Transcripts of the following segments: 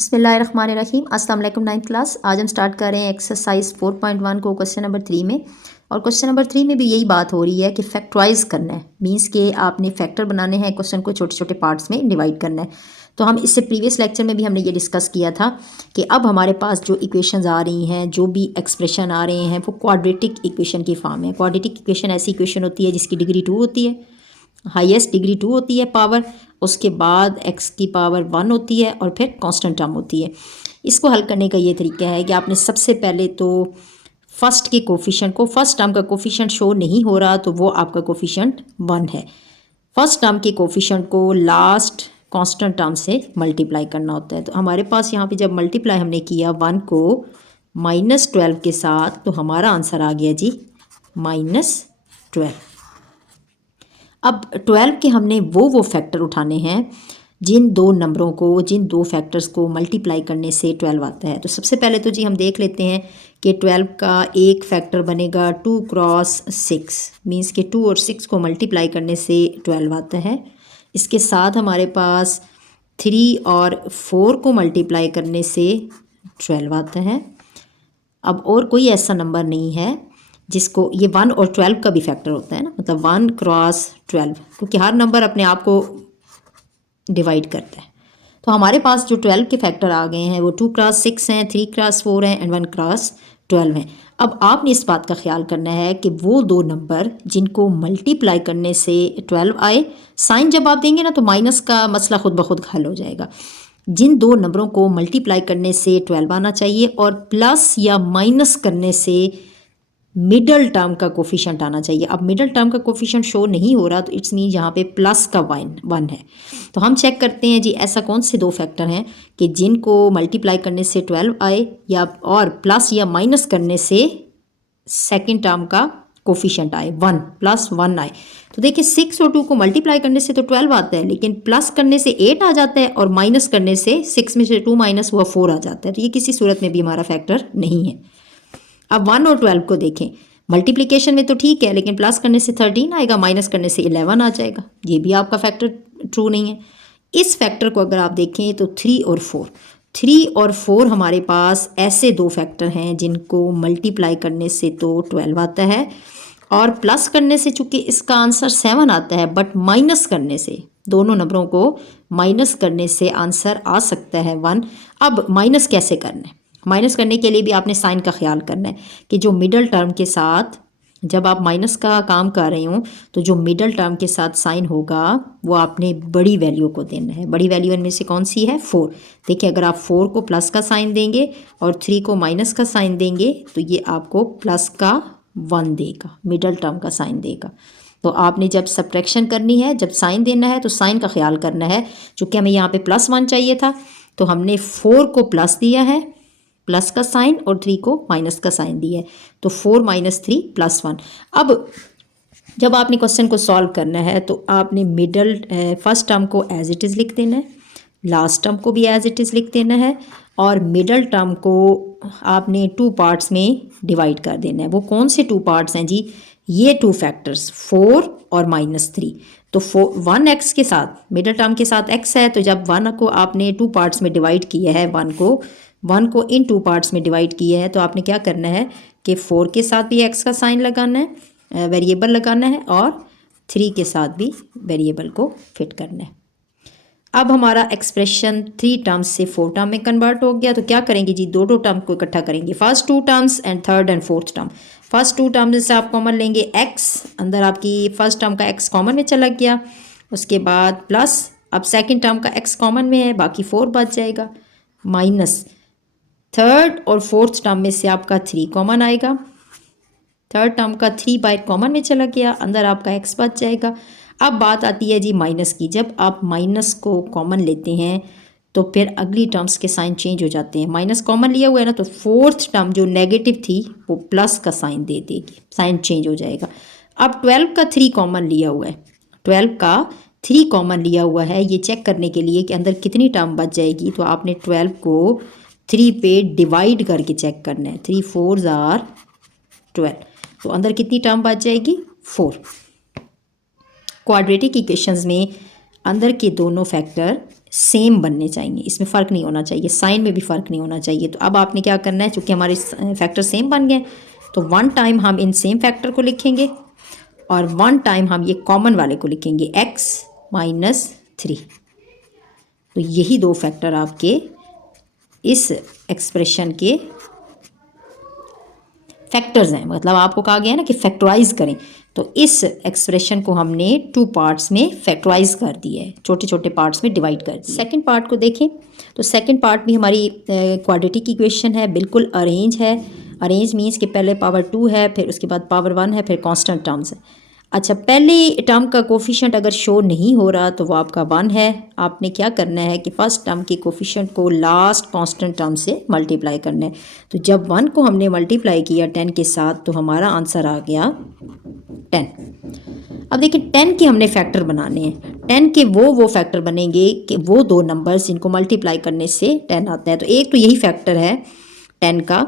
बिस्मिल्लाहिर्रहमानिर्रहीम। अस्सलाम वालेकुम। 9th class. आज हम स्टार्ट कर रहे हैं एक्सरसाइज 4.1 को क्वेश्चन नंबर 3 में। और क्वेश्चन नंबर 3 में भी यही बात हो रही है कि फैक्टराइज करना है, मींस के आपने फैक्टर बनाने हैं, क्वेश्चन को छोटे छोटे पार्ट्स में डिवाइड करना है। तो हम इससे प्रीवियस लेक्चर में भी हमने ये डिस्कस किया था कि अब हमारे पास जो इक्वेशंस आ रही हैं, जो भी एक्सप्रेशन आ रहे हैं, वो क्वाड्रेटिक इक्वेशन की फॉर्म है। क्वाड्रेटिक इक्वेशन ऐसी इक्वेशन होती है जिसकी डिग्री 2 होती है, हाईएस्ट डिग्री 2 होती है पावर, उसके बाद x की पावर 1 होती है और फिर कांस्टेंट टर्म होती है। इसको हल करने का ये तरीका है कि आपने सबसे पहले तो फर्स्ट के कोफिशिएंट को, फर्स्ट टर्म का कोफिशिएंट शो नहीं हो रहा तो वो आपका कोफिशिएंट 1 है। फर्स्ट टर्म के कोफिशिएंट को लास्ट कांस्टेंट टर्म से मल्टीप्लाई करना होता है। तो हमारे पास यहाँ पे जब मल्टीप्लाई हमने किया 1 को -12 के साथ, तो हमारा आंसर आ गया जी -12। अब 12 के हमने वो फैक्टर उठाने हैं जिन दो नंबरों को, जिन दो फैक्टर्स को मल्टीप्लाई करने से 12 आता है। तो सबसे पहले तो जी हम देख लेते हैं कि 12 का एक फैक्टर बनेगा 2 × 6, मींस के 2 और 6 को मल्टीप्लाई करने से 12 आता है। इसके साथ हमारे पास 3 और 4 को मल्टीप्लाई करने से 12 आता है। अब और कोई ऐसा नंबर नहीं है जिसको, ये 1 और 12 का भी फैक्टर होता है ना, मतलब 1 × 12, क्योंकि हर नंबर अपने आप को डिवाइड करता है। तो हमारे पास जो 12 के फैक्टर आ गए हैं वो 2 × 6 हैं, 3 × 4 हैं एंड 1 × 12 हैं। अब आपने इस बात का ख्याल करना है कि वो दो नंबर जिनको मल्टीप्लाई करने से 12 आए, साइन जब आप देंगे ना तो माइनस का मसला खुद ब खुद हल हो जाएगा। जिन दो नंबरों को मल्टीप्लाई करने से 12 आना चाहिए और प्लस या माइनस करने से मिडल टर्म का कोफिशिएंट आना चाहिए। अब मिडल टर्म का कोफिशिएंट शो नहीं हो रहा तो इट्स मीन यहाँ पे प्लस का 1 है। तो हम चेक करते हैं जी ऐसा कौन से दो फैक्टर हैं कि जिनको मल्टीप्लाई करने से 12 आए या और प्लस या माइनस करने से सेकंड टर्म का कोफिशिएंट आए 1 + 1 आए। तो देखिए 6 और 2 को मल्टीप्लाई करने से तो 12 आता है, लेकिन प्लस करने से 8 आ जाता है और माइनस करने से 6 में से 2 माइनस हुआ 4 आ जाता है। तो ये किसी सूरत में भी हमारा फैक्टर नहीं है। अब 1 और 12 को देखें, मल्टीप्लिकेशन में तो ठीक है, लेकिन प्लस करने से 13 आएगा, माइनस करने से 11 आ जाएगा, ये भी आपका फैक्टर ट्रू नहीं है। इस फैक्टर को अगर आप देखें तो 3 और 4 हमारे पास ऐसे दो फैक्टर हैं जिनको मल्टीप्लाई करने से तो 12 आता है और प्लस करने से चूँकि इसका आंसर 7 आता है, बट माइनस करने से, दोनों नंबरों को माइनस करने से आंसर आ सकता है 1। अब माइनस कैसे करना है? माइनस करने के लिए भी आपने साइन का ख्याल करना है कि जो मिडल टर्म के साथ, जब आप माइनस का काम कर रहे हो तो जो मिडल टर्म के साथ साइन होगा वो आपने बड़ी वैल्यू को देना है। बड़ी वैल्यू इनमें से कौन सी है? 4। देखिए अगर आप 4 को प्लस का साइन देंगे और 3 को माइनस का साइन देंगे तो ये आपको प्लस का 1 देगा, मिडल टर्म का साइन देगा। तो आपने जब सब्ट्रैक्शन करनी है, जब साइन देना है तो साइन का ख्याल करना है। चूँकि हमें यहाँ पे +1 चाहिए था तो हमने 4 को प्लस दिया है, प्लस का साइन, और 3 को माइनस का साइन दिया है, तो 4 - 3 + 1। अब जब आपने क्वेश्चन को सॉल्व करना है तो आपने मिडल फर्स्ट टर्म को एज इट इज़ लिख देना है, लास्ट टर्म को भी एज इट इज़ लिख देना है और मिडल टर्म को आपने 2 पार्ट्स में डिवाइड कर देना है। वो कौन से 2 पार्ट्स हैं जी? ये 2 फैक्टर्स 4 और -3। तो 1x के साथ, मिडल टर्म के साथ x है, तो जब 1 को आपने 2 पार्ट्स में डिवाइड किया है, 1 को इन 2 पार्ट्स में डिवाइड किया है, तो आपने क्या करना है कि 4 के साथ भी x का साइन लगाना है, वेरिएबल लगाना है, और 3 के साथ भी वेरिएबल को फिट करना है। अब हमारा एक्सप्रेशन 3 टर्म्स से 4 टर्म में कन्वर्ट हो गया। तो क्या करेंगे जी? दो टर्म को इकट्ठा करेंगे, first 2 terms and third and fourth term. First 2 terms से आप कॉमन लेंगे x, अंदर आपकी फर्स्ट टर्म का x कॉमन में चला गया, उसके बाद प्लस, अब सेकेंड टर्म का x कॉमन में है, बाकी 4 बच जाएगा, माइनस थर्ड और फोर्थ टर्म में से आपका 3 कॉमन आएगा, थर्ड टर्म का 3 बाहर कॉमन में चला गया, अंदर आपका x बच जाएगा। अब बात आती है जी माइनस की। जब आप माइनस को कॉमन लेते हैं तो फिर अगली टर्म्स के साइन चेंज हो जाते हैं। माइनस कॉमन लिया हुआ है ना, तो फोर्थ टर्म जो नेगेटिव थी वो प्लस का साइन दे देगी, साइन चेंज हो जाएगा। अब 12 का 3 कॉमन लिया हुआ है, 12 का 3 कॉमन लिया हुआ है, ये चेक करने के लिए कि अंदर कितनी टर्म बच जाएगी, तो आपने 12 को 3 पे डिवाइड करके चेक करना है। 3 4s are 12, तो अंदर कितनी टर्म बच जाएगी? 4। क्वाड्रेटिक इक्वेशंस में अंदर के दोनों फैक्टर सेम बनने चाहिए, इसमें फ़र्क नहीं होना चाहिए, साइन में भी फ़र्क नहीं होना चाहिए। तो अब आपने क्या करना है, चूँकि हमारे फैक्टर सेम बन गए तो 1 टाइम हम इन सेम फैक्टर को लिखेंगे और 1 टाइम हम ये कॉमन वाले को लिखेंगे x माइनस 3। तो यही दो फैक्टर आपके इस एक्सप्रेशन के फैक्टर्स हैं। मतलब आपको कहा गया है ना कि फैक्टराइज करें, तो इस एक्सप्रेशन को हमने 2 पार्ट्स में फैक्टराइज कर दिया है, छोटे छोटे पार्ट्स में डिवाइड कर दिया। सेकंड पार्ट को देखें तो सेकंड पार्ट भी हमारी क्वाड्रेटिक इक्वेशन है, बिल्कुल अरेंज है। अरेंज मीन्स कि पहले पावर 2 है, फिर उसके बाद पावर 1 है, फिर कांस्टेंट टर्म्स है। अच्छा, पहले टर्म का कोफिशिएंट अगर शो नहीं हो रहा तो वो आपका 1 है। आपने क्या करना है कि फर्स्ट टर्म के कोफिशिएंट को लास्ट कांस्टेंट टर्म से मल्टीप्लाई करना है। तो जब 1 को हमने मल्टीप्लाई किया 10 के साथ तो हमारा आंसर आ गया 10। अब देखिए 10 के हमने फैक्टर बनाने हैं। 10 के वो फैक्टर बनेंगे कि वो दो नंबर्स जिनको मल्टीप्लाई करने से 10 आता है। तो एक तो यही फैक्टर है 10 का,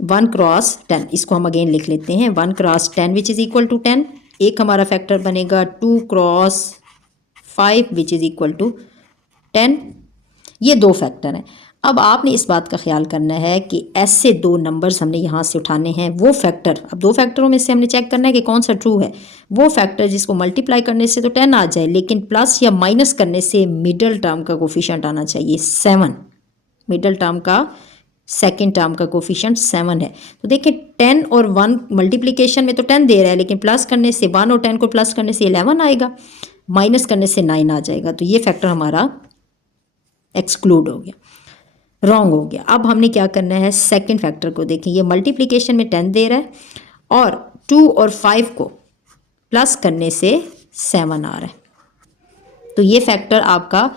1 क्रॉस 10। इसको हम अगेन लिख लेते हैं 1 cross 10 which is equal to 10। एक हमारा फैक्टर बनेगा 2 cross 5 which is equal to 10। ये दो फैक्टर हैं। अब आपने इस बात का ख्याल करना है कि ऐसे दो नंबर्स हमने यहाँ से उठाने हैं, वो फैक्टर, अब दो फैक्टरों में से हमने चेक करना है कि कौन सा ट्रू है। वो फैक्टर जिसको मल्टीप्लाई करने से तो 10 आ जाए, लेकिन प्लस या माइनस करने से मिडल टर्म का कोफिशिएंट आना चाहिए 7। मिडल टर्म का सेकेंड टर्म का कोफिशिएंट 7 है। तो देखिए 10 और 1 मल्टीप्लिकेशन में तो 10 दे रहा है, लेकिन प्लस करने से 1 और 10 को प्लस करने से 11 आएगा, माइनस करने से 9 आ जाएगा। तो ये फैक्टर हमारा एक्सक्लूड हो गया, रॉन्ग हो गया। अब हमने क्या करना है, सेकंड फैक्टर को देखें। ये मल्टीप्लिकेशन में 10 दे रहा है और 2 और 5 को प्लस करने से 7 आ रहा है। तो ये फैक्टर आपका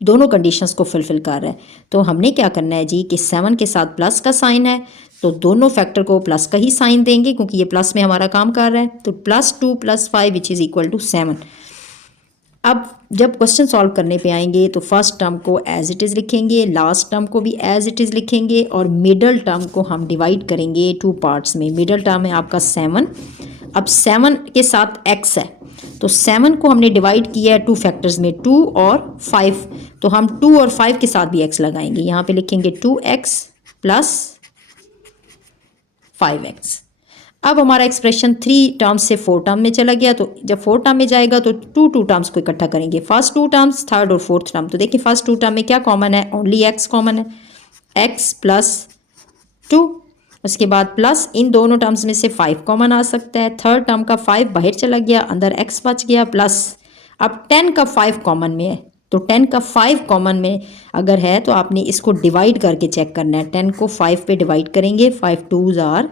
दोनों कंडीशंस को फुलफिल कर रहा है। तो हमने क्या करना है जी कि 7 के साथ प्लस का साइन है, तो दोनों फैक्टर को प्लस का ही साइन देंगे क्योंकि ये प्लस में हमारा काम कर रहा है। तो +2 + 5 विच इज़ इक्वल टू 7। अब जब क्वेश्चन सॉल्व करने पे आएंगे तो फर्स्ट टर्म को एज इट इज़ लिखेंगे, लास्ट टर्म को भी एज इट इज़ लिखेंगे और मिडल टर्म को हम डिवाइड करेंगे 2 पार्ट्स में। मिडल टर्म है आपका 7। अब 7 के साथ x है, तो 7 को हमने डिवाइड किया है 2 फैक्टर्स में, 2 और 5। तो हम 2 और 5 के साथ भी x लगाएंगे, यहाँ पे लिखेंगे 2x + 5x। अब हमारा एक्सप्रेशन 3 टर्म्स से 4 टर्म में चला गया। तो जब 4 टर्म में जाएगा तो 2 टर्म्स को इकट्ठा करेंगे, फर्स्ट 2 टर्म्स, थर्ड और फोर्थ टर्म। तो देखिए फर्स्ट 2 टर्म में क्या कॉमन है, ओनली x कॉमन है, x + 2। उसके बाद प्लस इन दोनों टर्म्स में से 5 कॉमन आ सकता है। थर्ड टर्म का 5 बाहर चला गया, अंदर x बच गया, प्लस अब 10 का 5 कॉमन में है। तो 10 का 5 कॉमन में अगर है तो आपने इसको डिवाइड करके चेक करना है। 10 को 5 पे डिवाइड करेंगे, 5 2s are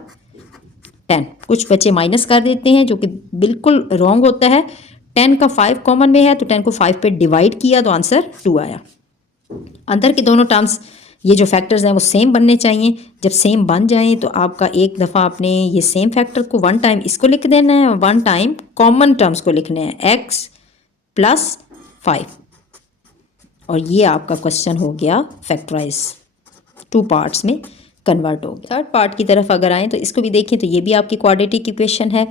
10। कुछ बच्चे माइनस कर देते हैं जो कि बिल्कुल रॉन्ग होता है। 10 का 5 कॉमन में है तो 10 को 5 पे डिवाइड किया तो आंसर 2 आया। अंदर के दोनों टर्म्स ये जो फैक्टर्स हैं वो सेम बनने चाहिए। जब सेम बन जाएं तो आपका एक दफ़ा आपने ये सेम फैक्टर को 1 टाइम इसको लिख देना है और 1 टाइम कॉमन टर्म्स को लिखने हैं, x + 5। और ये आपका क्वेश्चन हो गया फैक्टराइज, 2 पार्ट्स में कन्वर्ट हो गया। थर्ड पार्ट की तरफ अगर आएँ तो इसको भी देखें तो ये भी आपकी क्वाड्रेटिक इक्वेशन है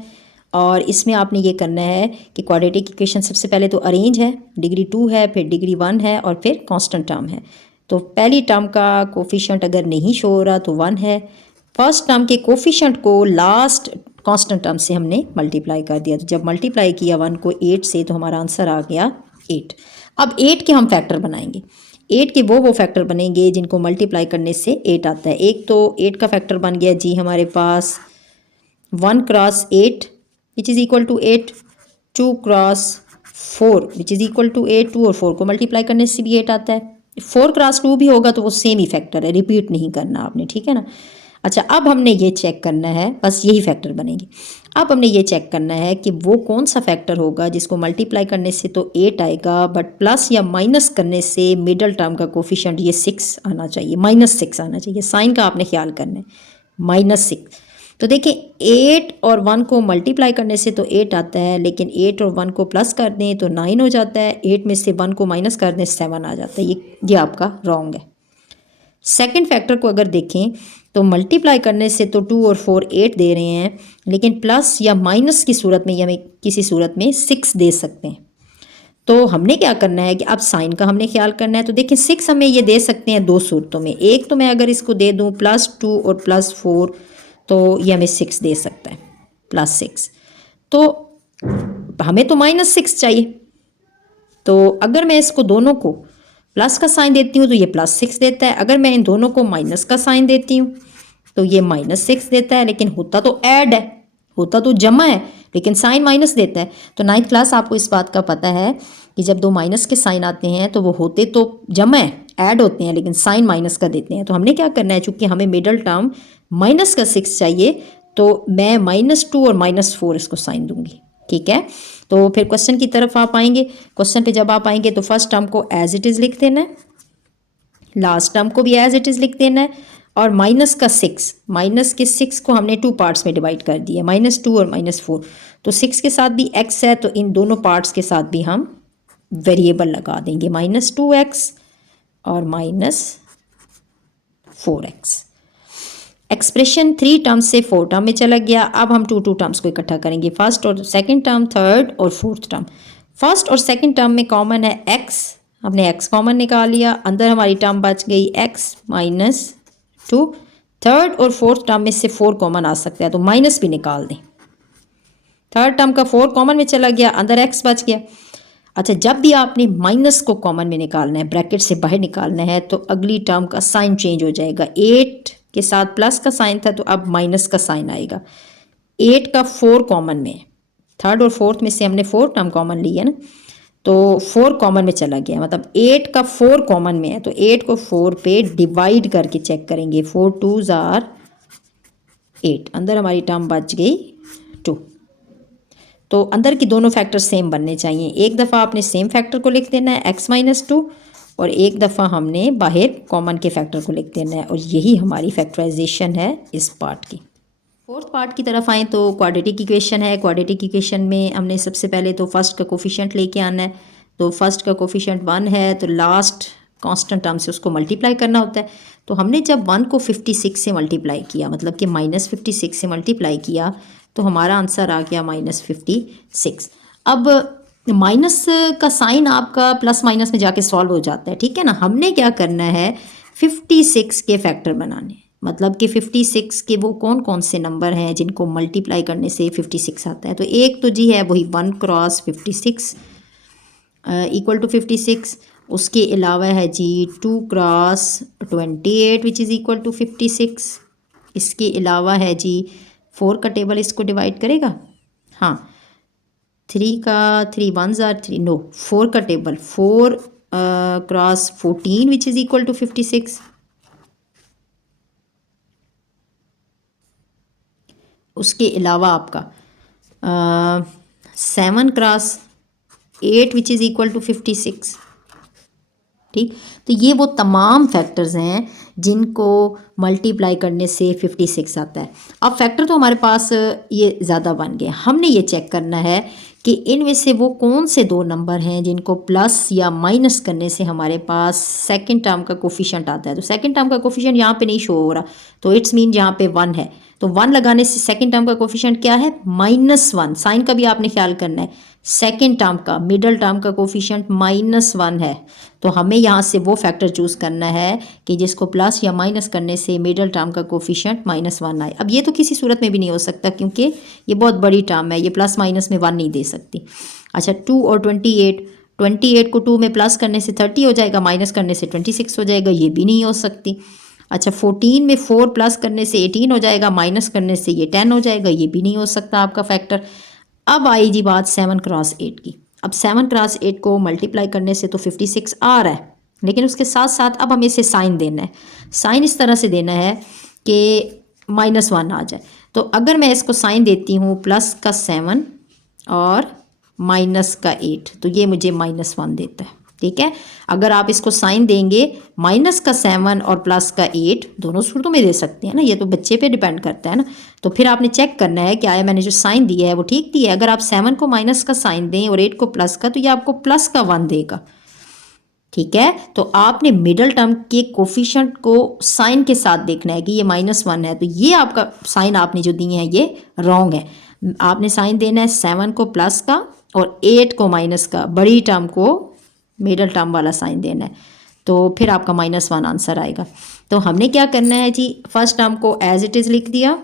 और इसमें आपने ये करना है कि क्वाड्रेटिक इक्वेशन सबसे पहले तो अरेंज है, डिग्री 2 है, फिर डिग्री 1 है और फिर कांस्टेंट टर्म है। तो पहली टर्म का कोफिशिएंट अगर नहीं शो हो रहा तो 1 है। फर्स्ट टर्म के कोफिशिएंट को लास्ट कांस्टेंट टर्म से हमने मल्टीप्लाई कर दिया। तो जब मल्टीप्लाई किया 1 को 8 से तो हमारा आंसर आ गया 8। अब 8 के हम फैक्टर बनाएंगे। 8 के वो फैक्टर बनेंगे जिनको मल्टीप्लाई करने से 8 आता है। एक तो 8 का फैक्टर बन गया जी हमारे पास 1 cross 8 which is equal to 8, 2 cross 4 which is equal to 8। 2 और 4 को मल्टीप्लाई करने से भी 8 आता है। 4 क्रॉस 2 भी होगा तो वो सेम ही फैक्टर है, रिपीट नहीं करना आपने, ठीक है ना। अच्छा, अब हमने ये चेक करना है, बस यही फैक्टर बनेंगे। अब हमने ये चेक करना है कि वो कौन सा फैक्टर होगा जिसको मल्टीप्लाई करने से तो 8 आएगा, बट प्लस या माइनस करने से मिडल टर्म का कोफिशिएंट ये 6 आना चाहिए, -6 आना चाहिए। साइन का आपने ख्याल करना है, -6। तो देखिए 8 और 1 को मल्टीप्लाई करने से तो 8 आता है, लेकिन 8 और 1 को प्लस कर दें तो 9 हो जाता है। 8 में से 1 को माइनस कर दें 7 आ जाता है। ये आपका रॉन्ग है। सेकंड फैक्टर को अगर देखें तो मल्टीप्लाई करने से तो 2 और 4 8 दे रहे हैं, लेकिन प्लस या माइनस की सूरत में या हमें किसी सूरत में 6 दे सकते हैं। तो हमने क्या करना है कि अब साइन का हमने ख्याल करना है। तो देखिए 6 हमें ये दे सकते हैं दो सूरतों में। एक तो मैं अगर इसको दे दूँ +2 और +4 तो ये हमें 6 दे सकता है, +6। तो हमें तो -6 चाहिए। तो अगर मैं इसको दोनों को प्लस का साइन देती हूँ तो ये +6 देता है। अगर मैं इन दोनों को माइनस का साइन देती हूँ तो ये -6 देता है। लेकिन होता तो ऐड है, होता तो जमा है, लेकिन साइन माइनस देता है। तो 9th क्लास आपको इस बात का पता है कि जब दो माइनस के साइन आते हैं तो वो होते तो जमा है, ऐड होते हैं, लेकिन साइन माइनस का देते हैं। तो हमने क्या करना है, चूंकि हमें मिडल टर्म -6 चाहिए तो मैं -2 और -4 इसको साइन दूंगी। ठीक है, तो फिर क्वेश्चन की तरफ आप आएंगे। क्वेश्चन पे जब आप आएंगे तो फर्स्ट टर्म को एज इट इज़ लिख देना है, लास्ट टर्म को भी एज इट इज़ लिख देना है, और -6 को हमने 2 पार्ट्स में डिवाइड कर दिया, -2 और -4। तो 6 के साथ भी x है तो इन दोनों पार्ट्स के साथ भी हम वेरिएबल लगा देंगे, -2x और -4x। एक्सप्रेशन 3 टर्म से 4 टर्म में चला गया। अब हम 2 टर्म्स को इकट्ठा करेंगे, फर्स्ट और सेकंड टर्म, थर्ड और फोर्थ टर्म। फर्स्ट और सेकंड टर्म में कॉमन है x, हमने x कॉमन निकाल लिया, अंदर हमारी टर्म बच गई x -2। थर्ड और फोर्थ टर्म में से 4 कॉमन आ सकता है तो माइनस भी निकाल दें। थर्ड टर्म का 4 कॉमन में चला गया, अंदर x बच गया। अच्छा, जब भी आपने माइनस को कॉमन में निकालना है, ब्रैकेट से बाहर निकालना है, तो अगली टर्म का साइन चेंज हो जाएगा। 8 के साथ प्लस का साइन था तो अब माइनस का साइन आएगा। 8 का 4 कॉमन में, थर्ड और फोर्थ में से हमने 4 टर्म कॉमन ली है ना, तो 4 कॉमन में चला गया, मतलब 8 का 4 कॉमन में है। तो 8 को 4 पे डिवाइड करके चेक करेंगे, 4 2s are 8, अंदर हमारी टर्म बच गई 2। तो अंदर की दोनों फैक्टर सेम बनने चाहिए। एक दफ़ा आपने सेम फैक्टर को लिख देना है x -2, और एक दफ़ा हमने बाहर कॉमन के फैक्टर को लिख देना है, और यही हमारी फैक्टराइजेशन है इस पार्ट की। फोर्थ पार्ट की तरफ आएँ तो क्वाड्रेटिक इक्वेशन है। क्वाड्रेटिक इक्वेशन में हमने सबसे पहले तो फर्स्ट का कोफिशिएंट लेके आना है। तो फर्स्ट का कोफिशिएंट 1 है तो लास्ट कांस्टेंट टर्म से उसको मल्टीप्लाई करना होता है। तो हमने जब 1 को 56 से मल्टीप्लाई किया, मतलब कि -56 से मल्टीप्लाई किया, तो हमारा आंसर आ गया -56। अब माइनस का साइन आपका प्लस माइनस में जाके सॉल्व हो जाता है, ठीक है ना। हमने क्या करना है, 56 के फैक्टर बनाने, मतलब कि 56 के वो कौन कौन से नंबर हैं जिनको मल्टीप्लाई करने से 56 आता है। तो एक तो जी है वही 1 क्रॉस 56 इक्वल टू 56। उसके अलावा है जी 2 cross 28 which is equal to 56। इसके अलावा है जी 4 का टेबल इसको डिवाइड करेगा, हाँ 3 का 3 1s are 3, नो 4 का table 4 cross 14 which is equal to 56। उसके अलावा आपका 7 cross 8 which is equal to 56। ठीक, तो ये वो तमाम फैक्टर्स हैं जिनको मल्टीप्लाई करने से 56 आता है। अब फैक्टर तो हमारे पास ये ज़्यादा बन गए, हमने ये चेक करना है कि इनमें से वो कौन से दो नंबर हैं जिनको प्लस या माइनस करने से हमारे पास सेकंड टर्म का कोफिशिएंट आता है। तो सेकंड टर्म का कोफिशिएंट यहाँ पे नहीं शो हो रहा, तो इट्स मीन यहाँ पे 1 है, तो 1 लगाने से सेकंड टर्म का कोफिशिएंट क्या है, -1। साइन का भी आपने ख्याल करना है। सेकंड टर्म का, मिडल टर्म का कोफिशिएंट -1 है, तो हमें यहाँ से वो फैक्टर चूज़ करना है कि जिसको प्लस या माइनस करने से मिडल टर्म का कोफिशिएंट -1 आए। अब ये तो किसी सूरत में भी नहीं हो सकता क्योंकि ये बहुत बड़ी टर्म है, ये प्लस माइनस में 1 नहीं दे सकती। अच्छा, 2 और 28 को 2 में प्लस करने से 30 हो जाएगा, माइनस करने से 26 हो जाएगा, ये भी नहीं हो सकती। अच्छा, 14 में 4 प्लस करने से 18 हो जाएगा, माइनस करने से ये 10 हो जाएगा, ये भी नहीं हो सकता आपका फैक्टर। अब आई जी बात 7 क्रॉस 8 की। अब 7 क्रॉस 8 को मल्टीप्लाई करने से तो 56 आ रहा है, लेकिन उसके साथ साथ अब हमें इसे साइन देना है। साइन इस तरह से देना है कि -1 आ जाए। तो अगर मैं इसको साइन देती हूँ प्लस का 7 और माइनस का 8, तो ये मुझे -1 देता है, ठीक है। अगर आप इसको साइन देंगे माइनस का 7 और प्लस का 8, दोनों सूरतों में दे सकते हैं ना, ये तो बच्चे पे डिपेंड करता है ना। तो फिर आपने चेक करना है कि आया मैंने जो साइन दिया है वो ठीक दिया है। अगर आप 7 को माइनस का साइन दें और 8 को प्लस का, तो ये आपको प्लस का 1 देगा, ठीक है। तो आपने मिडल टर्म के कोफिशिएंट को साइन के साथ देखना है कि ये -1 है, तो ये आपका साइन आपने जो दिए हैं ये रॉन्ग है। आपने साइन देना है 7 को प्लस का और 8 को माइनस का बड़ी टर्म को मिडल टर्म वाला साइन देना है, तो फिर आपका -1 आंसर आएगा। तो हमने क्या करना है जी, फर्स्ट टर्म को एज इट इज़ लिख दिया,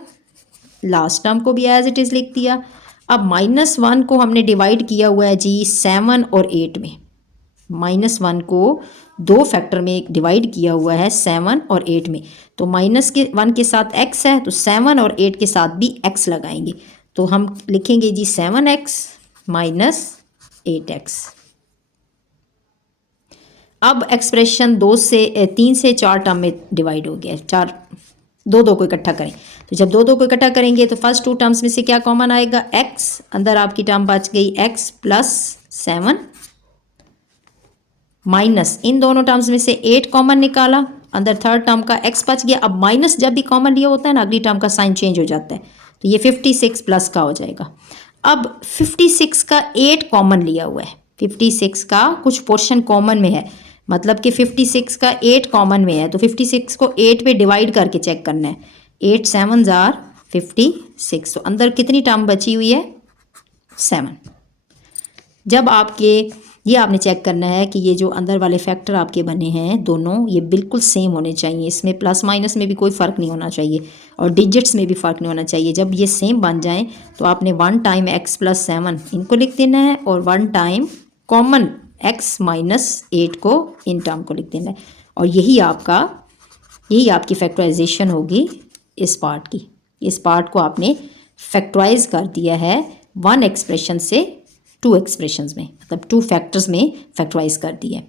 लास्ट टर्म को भी एज इट इज़ लिख दिया। अब -1 को हमने डिवाइड किया हुआ है जी 7 और 8 में। -1 को 2 फैक्टर में डिवाइड किया हुआ है 7 और 8 में। तो -1 के साथ x है, तो 7 और 8 के साथ भी x लगाएंगे। तो हम लिखेंगे जी 7x माइनस 8x। अब एक्सप्रेशन 3 से 4 टर्म में डिवाइड हो गया, 4 दो को इकट्ठा करें। तो जब दो को इकट्ठा करेंगे तो फर्स्ट 2 टर्म्स में से क्या कॉमन आएगा, x, अंदर आपकी टर्म बच गई x प्लस 7 माइनस इन दोनों टर्म्स में से 8 कॉमन निकाला, अंदर थर्ड टर्म का x बच गया। अब माइनस जब भी कॉमन लिया होता है ना, अगली टर्म का साइन चेंज हो जाता है, तो ये 56 प्लस का हो जाएगा। अब 56 का 8 कॉमन लिया हुआ है, 56 का कुछ पोर्शन कॉमन में है, मतलब कि 56 का 8 कॉमन में है, तो 56 को 8 पे डिवाइड करके चेक करना है। 8 7 जार 56, तो अंदर कितनी टर्म बची हुई है, 7। जब आपके ये आपने चेक करना है कि ये जो अंदर वाले फैक्टर आपके बने हैं दोनों, ये बिल्कुल सेम होने चाहिए, इसमें प्लस माइनस में भी कोई फ़र्क नहीं होना चाहिए और डिजिट्स में भी फ़र्क नहीं होना चाहिए। जब ये सेम बन जाएं तो आपने 1 टाइम x प्लस 7 इनको लिख देना है और 1 टाइम कॉमन x माइनस 8 को इन टर्म को लिख देना है। और यही आपकी फैक्टराइजेशन होगी इस पार्ट की। इस पार्ट को आपने फैक्टराइज कर दिया है 1 एक्सप्रेशन से 2 एक्सप्रेशंस में, मतलब 2 फैक्टर्स में फैक्टराइज कर दिया है।